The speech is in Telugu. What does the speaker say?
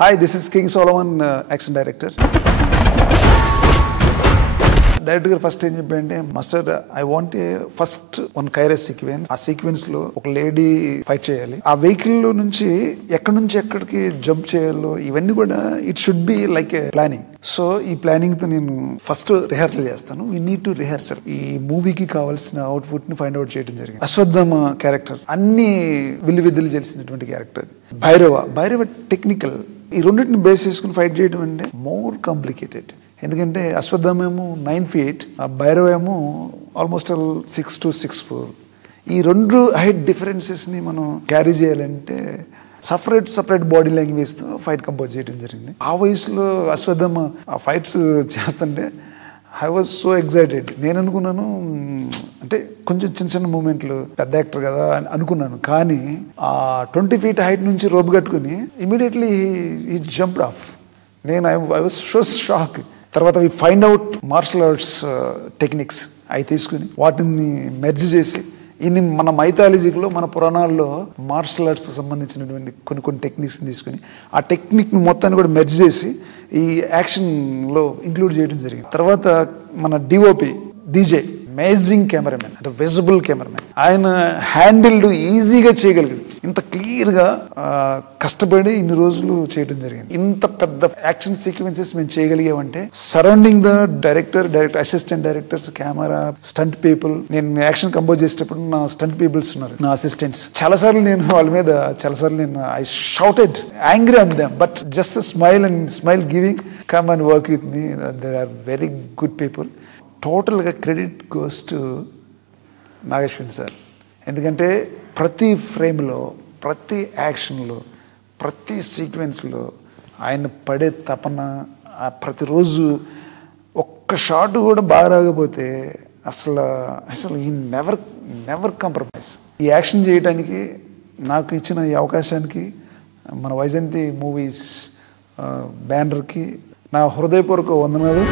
Hi, this is King Solomon, action director. Direct గా ఫస్ట్ ఏం చెప్పంటే master I want first one కైరస్ సీక్వెన్స్. ఆ సీక్వెన్స్ లో ఒక లేడీ ఫైట్ చేయాలి. ఆ వెహికల్ లో నుంచి ఎక్కడికి జంప్ చేయాలో ఇవన్నీ కూడా it should be like A planning. So ఈ ప్లానింగ్ తో నేను ఫస్ట్ రిహార్సల్ చేస్తాను. We need to rehearsal. ఈ మూవీకి కావాల్సిన అవుట్పుట్ ని ఫైండ్ అవుట్ చేయడం జరిగింది. అశ్వత్థామ క్యారెక్టర్ అన్ని విద్యలు చేసినటువంటి క్యారెక్టర్. భైరవ టెక్నికల్. ఈ రెండింటిని బేస్ చేసుకుని ఫైట్ చేయడం అంటే మోర్ కాంప్లికేటెడ్. ఎందుకంటే అశ్వత్థామ ఏమో 9 feet, ఆ భైరవ ఏమో ఆల్మోస్ట్ 6 to 6'4". ఈ రెండు హైట్ డిఫరెన్సెస్ని మనం క్యారీ చేయాలంటే సపరేట్ బాడీ లాంగ్వేజ్తో ఫైట్ కంపోజ్ చేయడం జరిగింది. ఆ వయసులో అశ్వత్థామ ఆ ఫైట్స్ చేస్తుంటే ఐ వాజ్ సో ఎక్సైటెడ్. నేను అనుకున్నాను అంటే కొంచెం చిన్న మూమెంట్లు, పెద్ద యాక్టర్ కదా అని అనుకున్నాను. కానీ ఆ 20 feet హైట్ నుంచి రోప్ కట్టుకుని ఇమీడియట్లీ ఈ జంప్డ్ ఆఫ్. నేను ఐ వాజ్ సో షాక్. తర్వాత అవి find out martial arts techniques అవి తీసుకుని వాటిని మెర్జ్ చేసి ఇన్ని మన మైథాలజీలో మన పురాణాల్లో మార్షల్ ఆర్ట్స్ సంబంధించినటువంటి కొన్ని టెక్నిక్స్ని తీసుకుని ఆ టెక్నిక్ని మొత్తాన్ని కూడా మెర్జ్ చేసి ఈ యాక్షన్లో ఇంక్లూడ్ చేయడం జరిగింది. తర్వాత మన డిఓపి డీజే అమేజింగ్ కెమెరామెన్, అంటే విజిబుల్ కెమెరామెన్. ఆయన హ్యాండిల్డ్ ఈజీగా చేయగలిగాడు. ఇంత క్లియర్గా కష్టపడి ఇన్ని రోజులు చేయడం జరిగింది. ఇంత పెద్ద యాక్షన్ సీక్వెన్సెస్ మేము చేయగలిగామంటే surrounding the director, assistant directors, camera, stunt people. నేను యాక్షన్ కంపోజ్ చేసేటప్పుడు నా స్టంట్ పీపుల్స్ ఉన్నారు, నా అసిస్టెంట్స్. చాలాసార్లు నేను వాళ్ళ మీద I shouted angry on them, but just smile giving come and work with me. There are very good people. టోటల్గా credit goes to Nageshwan sir. ఎందుకంటే ప్రతి ఫ్రేమ్లో, ప్రతి యాక్షన్లో, ప్రతి సీక్వెన్స్లో ఆయన పడే తపన, ప్రతిరోజు ఒక్క షాట్ కూడా బాగా రాకపోతే అసలు ఈ నెవర్ కాంప్రమైజ్. ఈ యాక్షన్ చేయడానికి నాకు ఇచ్చిన ఈ అవకాశానికి మన వైజయంతి మూవీస్ బ్యానర్కి నా హృదయపూర్వక వందనాలు.